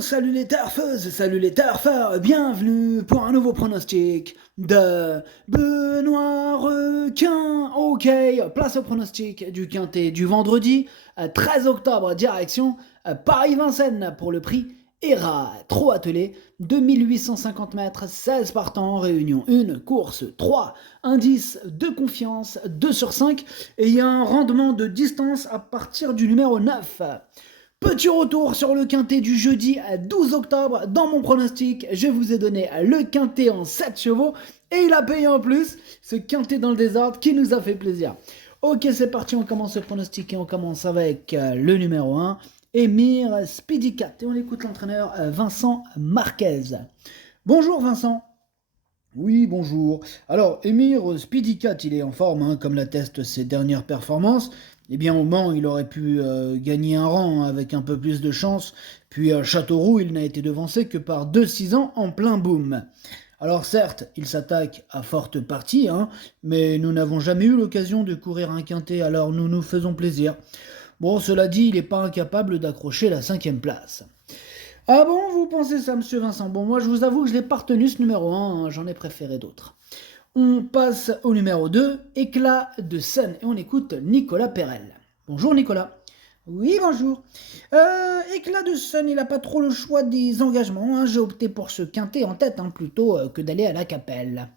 salut les turfeuses, salut les turfeurs, bienvenue pour un nouveau pronostic de Benoît Requin. Ok, place au pronostic du quintet du vendredi 13 octobre, direction Paris-Vincennes pour le prix ERA. Trop attelé, 2850 mètres, 16 partants en réunion, une course, 3 indices de confiance, 2 sur 5, et il y a un rendement de distance à partir du numéro 9. Petit retour sur le quintet du jeudi 12 octobre. Dans mon pronostic, je vous ai donné le quintet en 7 chevaux et il a payé en plus ce quintet dans le désordre qui nous a fait plaisir. Ok, c'est parti, on commence le pronostic et on commence avec le numéro 1, Émir Speedy Cat. Et on écoute l'entraîneur Vincent Marquez. Bonjour Vincent. Oui, bonjour. Alors, Émir Speedy Cat, il est en forme, hein, comme l'attestent ses dernières performances. Eh bien, au Mans, il aurait pu gagner un rang, hein, avec un peu plus de chance. Puis à Châteauroux, il n'a été devancé que par 2-6 ans en plein boom. Alors certes, il s'attaque à forte partie, hein, mais nous n'avons jamais eu l'occasion de courir un quintet, alors nous nous faisons plaisir. Bon, cela dit, il n'est pas incapable d'accrocher la 5e place. Ah bon, vous pensez ça, monsieur Vincent? Bon, moi, je vous avoue que je l'ai pas retenu, ce numéro 1, hein, j'en ai préféré d'autres. On passe au numéro 2, Éclat de Sun, et on écoute Nicolas Perel. Bonjour Nicolas. Oui, bonjour. Éclat de Sun, il n'a pas trop le choix des engagements, hein. J'ai opté pour ce quintet en tête, hein, plutôt que d'aller à la Capelle.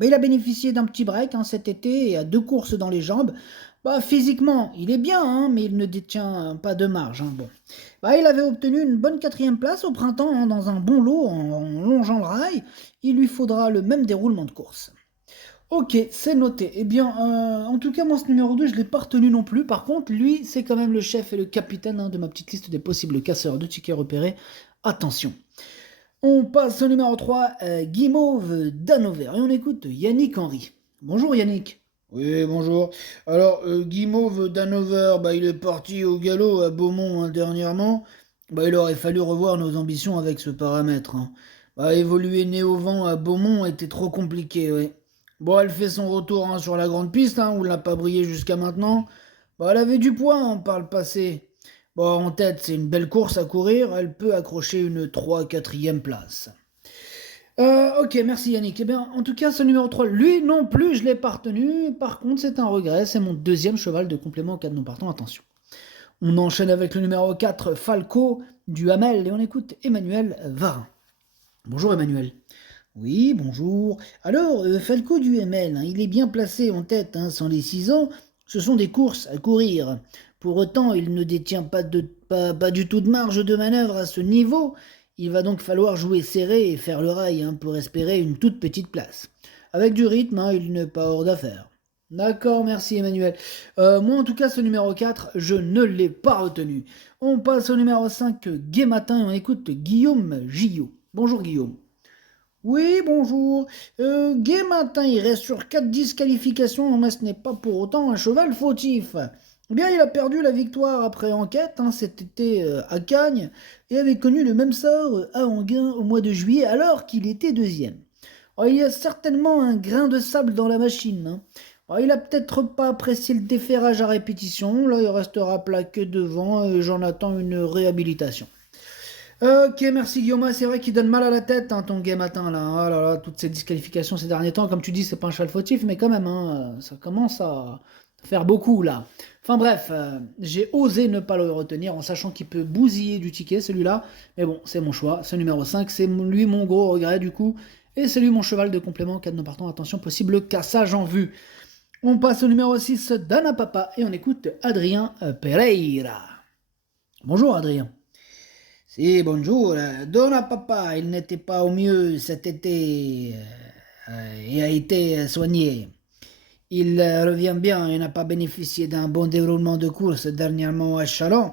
Il a bénéficié d'un petit break, hein, cet été et a 2 courses dans les jambes. Physiquement, il est bien, hein, mais il ne détient pas de marge, hein. Bon. Il avait obtenu une bonne 4e place au printemps, hein, dans un bon lot en longeant le rail. Il lui faudra le même déroulement de course. Ok, c'est noté. Eh bien, en tout cas, moi, ce numéro 2, je ne l'ai pas retenu non plus. Par contre, lui, c'est quand même le chef et le capitaine, hein, de ma petite liste des possibles casseurs de tickets repérés. Attention. On passe au numéro 3, Guimauve d'Hanover. Et on écoute Yannick Henry. Bonjour Yannick. Oui, bonjour. Alors, Guimauve d'Hanover, il est parti au galop à Beaumont, hein, dernièrement. Il aurait fallu revoir nos ambitions avec ce paramètre, hein. Évoluer né au vent à Beaumont était trop compliqué, oui. Bon, elle fait son retour, hein, sur la grande piste, hein, où elle n'a pas brillé jusqu'à maintenant. Elle avait du poids, hein, par le passé. Bon, en tête, c'est une belle course à courir. Elle peut accrocher une 3-4e place. Ok, merci Yannick. Eh bien, en tout cas, ce numéro 3, lui non plus, je ne l'ai pas retenu. Par contre, c'est un regret. C'est mon deuxième cheval de complément au cas de non partant. Attention. On enchaîne avec le numéro 4, Falco du Hamel. Et on écoute Emmanuel Varin. Bonjour Emmanuel. Oui, bonjour. Alors, Falco du ML, hein, il est bien placé en tête, hein, sans les 6 ans. Ce sont des courses à courir. Pour autant, il ne détient pas du tout de marge de manœuvre à ce niveau. Il va donc falloir jouer serré et faire le rail, hein, pour espérer une toute petite place. Avec du rythme, hein, il n'est pas hors d'affaire. D'accord, merci Emmanuel. Moi, en tout cas, ce numéro 4, je ne l'ai pas retenu. On passe au numéro 5, Gai Matin, et on écoute Guillaume Gillot. Bonjour Guillaume. Oui, bonjour. Gai Matin, il reste sur 4 disqualifications, mais ce n'est pas pour autant un cheval fautif. Eh bien, il a perdu la victoire après enquête, hein, cet été à Cagnes, et avait connu le même sort à Anguin au mois de juillet, alors qu'il était deuxième. Il y a certainement un grain de sable dans la machine, hein. Il a peut-être pas apprécié le déferrage à répétition, là il restera plaqué devant, et j'en attends une réhabilitation. Ok, merci Guillaume. C'est vrai qu'il donne mal à la tête, hein, ton Gai Matin, là. Oh là là, toutes ces disqualifications ces derniers temps. Comme tu dis, c'est pas un cheval fautif, mais quand même, hein, ça commence à faire beaucoup, là. Enfin bref, j'ai osé ne pas le retenir en sachant qu'il peut bousiller du ticket, celui-là. Mais bon, c'est mon choix. Ce numéro 5, c'est lui mon gros regret, du coup. Et c'est lui mon cheval de complément. Cas de nos partants, attention, possible cassage en vue. On passe au numéro 6, Dana Papa, et on écoute Adrien Pereira. Bonjour Adrien. Si, bonjour. Donna Papa, il n'était pas au mieux cet été et a été soigné. Il revient bien et n'a pas bénéficié d'un bon déroulement de course dernièrement à Chalon.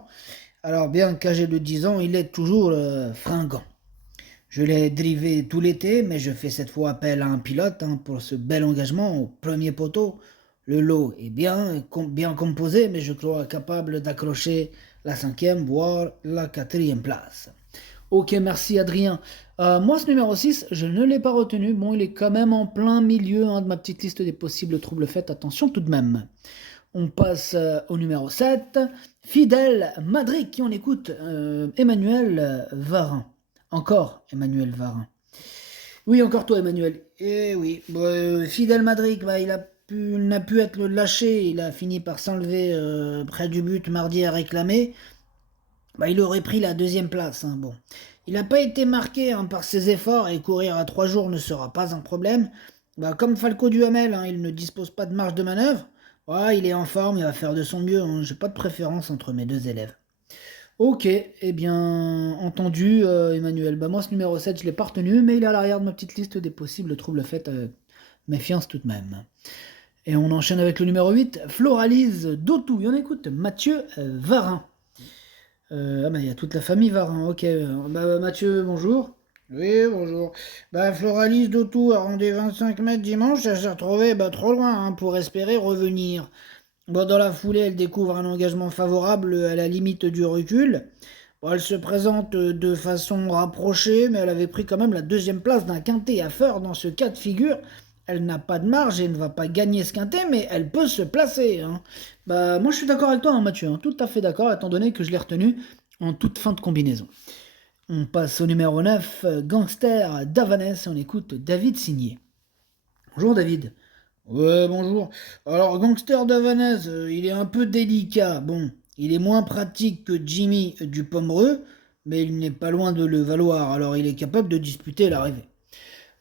Alors bien qu'âgé de 10 ans, il est toujours fringant. Je l'ai drivé tout l'été, mais je fais cette fois appel à un pilote, hein, pour ce bel engagement au premier poteau. Le lot est bien composé, mais je crois capable d'accrocher la 5e, voire la 4e place. Ok, merci Adrien. Moi, ce numéro 6, je ne l'ai pas retenu. Bon, il est quand même en plein milieu, hein, de ma petite liste des possibles troubles faits. Attention tout de même. On passe au numéro 7, Fidèle Madrid, qui on écoute Emmanuel Varin. Encore Emmanuel Varin. Oui, encore toi, Emmanuel. Eh oui, Fidel Madrid, il n'a pu être lâché, il a fini par s'enlever près du but mardi à réclamer. Il aurait pris la deuxième place. Hein, bon. Il n'a pas été marqué par ses efforts et courir à 3 jours ne sera pas un problème. Comme Falco Duhamel, il ne dispose pas de marge de manœuvre. Il est en forme, il va faire de son mieux. J'ai pas de préférence entre mes deux élèves. Ok, eh bien, entendu, Emmanuel. Moi, ce numéro 7, je l'ai pas retenu, mais il est à l'arrière de ma petite liste des possibles troubles faits. Méfiance tout de même. Et on enchaîne avec le numéro 8, Floralise d'Autou. Et on écoute Mathieu Varin. Il y a toute la famille Varin. Ok, Mathieu, bonjour. Oui, bonjour. Floralis d'Autou a rendu 25 mètres dimanche, elle s'est retrouvée trop loin pour espérer revenir. Dans la foulée, elle découvre un engagement favorable à la limite du recul. Elle se présente de façon rapprochée, mais elle avait pris quand même la deuxième place d'un quintet à Feur dans ce cas de figure. Elle n'a pas de marge et ne va pas gagner ce quintet, mais elle peut se placer. Hein. Moi je suis d'accord avec toi, Mathieu, tout à fait d'accord, étant donné que je l'ai retenu en toute fin de combinaison. On passe au numéro 9, Gangster d'Avanès, on écoute David Signé. Bonjour David. Ouais, bonjour. Alors, Gangster d'Avanès, il est un peu délicat. Bon, il est moins pratique que Jimmy du Pomereux, mais il n'est pas loin de le valoir, alors il est capable de disputer l'arrivée.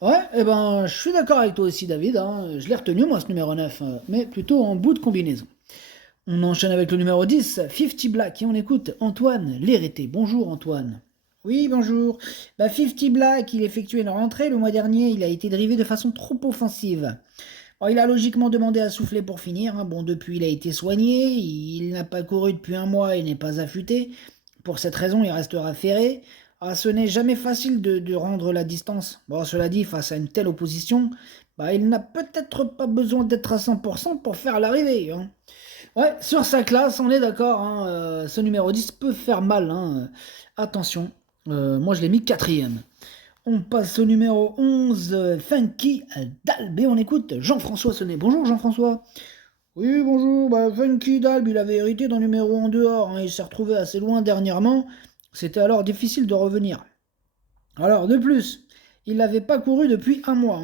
Ouais, je suis d'accord avec toi aussi, David. Je l'ai retenu, moi, ce numéro 9, mais plutôt en bout de combinaison. On enchaîne avec le numéro 10, 50 Black, et on écoute Antoine Lérité. Bonjour, Antoine. Oui, bonjour. 50 Black, il effectuait une rentrée le mois dernier. Il a été drivé de façon trop offensive. Il a logiquement demandé à souffler pour finir. Depuis, il a été soigné. Il n'a pas couru depuis un mois et n'est pas affûté. Pour cette raison, il restera ferré. Ce n'est jamais facile de rendre la distance. Cela dit, face à une telle opposition, il n'a peut-être pas besoin d'être à 100% pour faire l'arrivée. Hein. Ouais, sur sa classe, on est d'accord. Ce numéro 10 peut faire mal. Attention, moi je l'ai mis quatrième. On passe au numéro 11, Funky d'Albe. On écoute Jean-François Sonnet. Bonjour Jean-François. Oui, bonjour. Funky d'Albe, il avait hérité d'un numéro en dehors. Il s'est retrouvé assez loin dernièrement. C'était alors difficile de revenir. Alors, de plus, il n'avait pas couru depuis un mois.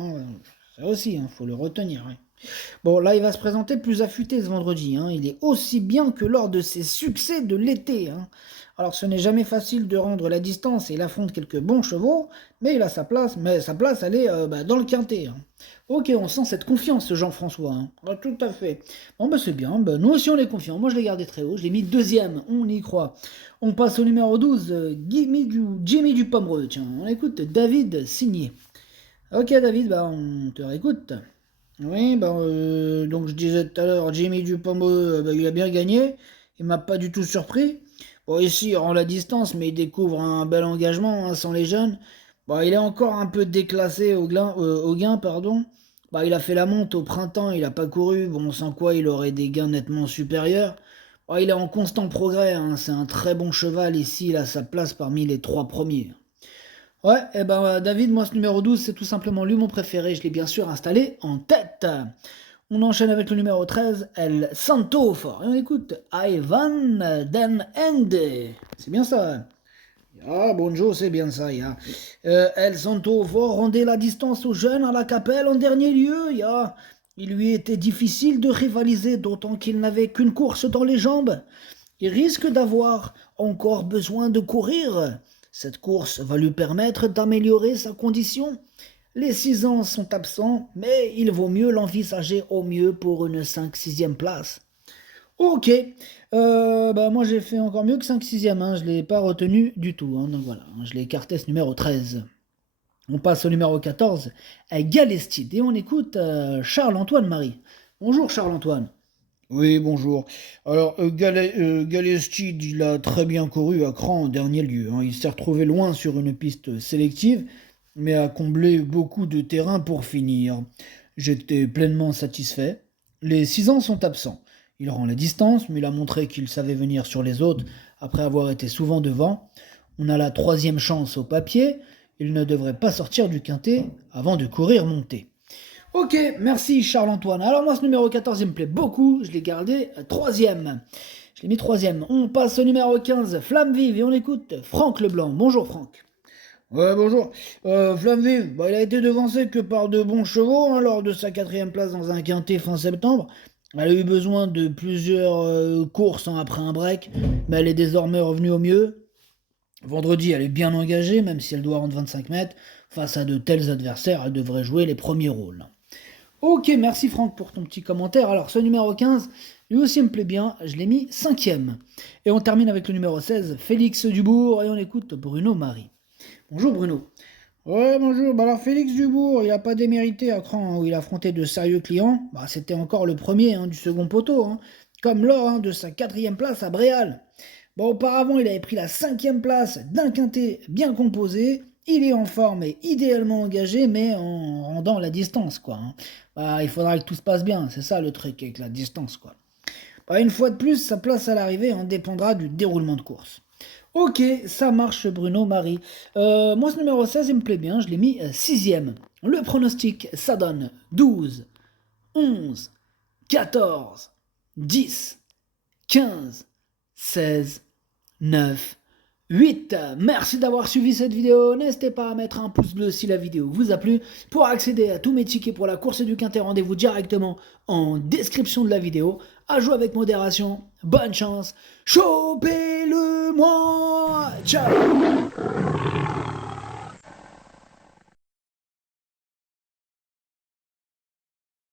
Ça aussi, faut le retenir. Là, il va se présenter plus affûté ce vendredi. Il est aussi bien que lors de ses succès de l'été. Alors, ce n'est jamais facile de rendre la distance et il affronte quelques bons chevaux, mais il a sa place. Mais sa place, elle est dans le quintet. Ok, on sent cette confiance, Jean-François. Tout à fait. C'est bien. Nous aussi, on est confiants. Moi, je l'ai gardé très haut. Je l'ai mis deuxième. On y croit. On passe au numéro 12, Jimmy du Pomereux. Tiens, on écoute David Signé. Ok, David, on te réécoute. Oui, donc je disais tout à l'heure, Jimmy du Pomereux, il a bien gagné. Il m'a pas du tout surpris. Ici, il rend la distance, mais il découvre un bel engagement sans les jeunes. Il est encore un peu déclassé au gain, pardon. Il a fait la monte au printemps, il n'a pas couru, sans quoi il aurait des gains nettement supérieurs. Il est en constant progrès, c'est un très bon cheval, ici il a sa place parmi les 3 premiers. Ouais, David, moi ce numéro 12, c'est tout simplement lui mon préféré, je l'ai bien sûr installé en tête. On enchaîne avec le numéro 13, El Santo Fort. Et on écoute Ivan Den Ende. C'est bien ça. Bonjour, c'est bien ça. El Santo Fort rendait la distance aux jeunes à la Capelle en dernier lieu. Il lui était difficile de rivaliser, d'autant qu'il n'avait qu'une course dans les jambes. Il risque d'avoir encore besoin de courir. Cette course va lui permettre d'améliorer sa condition. Les 6 ans sont absents, mais il vaut mieux l'envisager au mieux pour une 5-6e place. Ok, moi j'ai fait encore mieux que 5-6e, je ne l'ai pas retenu du tout, donc voilà, je l'ai écarté ce numéro 13. On passe au numéro 14, Galestide, et on écoute Charles-Antoine Marie. Bonjour Charles-Antoine. Oui, bonjour. Alors, Galestide, il a très bien couru à Cran en dernier lieu. Il s'est retrouvé loin sur une piste sélective, mais a comblé beaucoup de terrain pour finir. J'étais pleinement satisfait. Les 6 ans sont absents. Il rend la distance, mais il a montré qu'il savait venir sur les autres après avoir été souvent devant. On a la 3e chance au papier. Il ne devrait pas sortir du quintet avant de courir monter. Ok, merci Charles-Antoine. Alors moi ce numéro 14 il me plaît beaucoup, je l'ai gardé troisième. Je l'ai mis troisième. On passe au numéro 15, Flamme Vive, et on écoute Franck Leblanc. Bonjour Franck. Ouais, bonjour. Flamme Vive, il a été devancé que par de bons chevaux hein, lors de sa quatrième place dans un quintet fin septembre. Elle a eu besoin de plusieurs courses hein, après un break, mais elle est désormais revenue au mieux. Vendredi, elle est bien engagée, même si elle doit rendre 25 mètres. Face à de tels adversaires, elle devrait jouer les premiers rôles. Ok, merci Franck pour ton petit commentaire. Alors, ce numéro 15, lui aussi me plaît bien, je l'ai mis cinquième. Et on termine avec le numéro 16, Félix Dubourg, et on écoute Bruno Marie. Bonjour Bruno. Ouais, bonjour. Alors Félix Dubourg, il n'a pas démérité à Cran, hein, où il affrontait de sérieux clients. C'était encore le premier hein, du second poteau, hein, comme lors hein, de sa quatrième place à Bréal. Auparavant, il avait pris la cinquième place d'un quintet bien composé. Il est en forme et idéalement engagé, mais en rendant la distance, quoi. Hein. Il faudra que tout se passe bien, c'est ça le truc avec la distance, quoi. Une fois de plus, sa place à l'arrivée en dépendra du déroulement de course. Ok, ça marche Bruno, Marie. Moi, ce numéro 16, il me plaît bien, je l'ai mis sixième. Le pronostic, ça donne 12, 11, 14, 10, 15, 16, 9, 8. Merci d'avoir suivi cette vidéo. N'hésitez pas à mettre un pouce bleu si la vidéo vous a plu. Pour accéder à tous mes tickets pour la course du Quintet, rendez-vous directement en description de la vidéo. À jouer avec modération. Bonne chance. Chopez-le-moi. Ciao.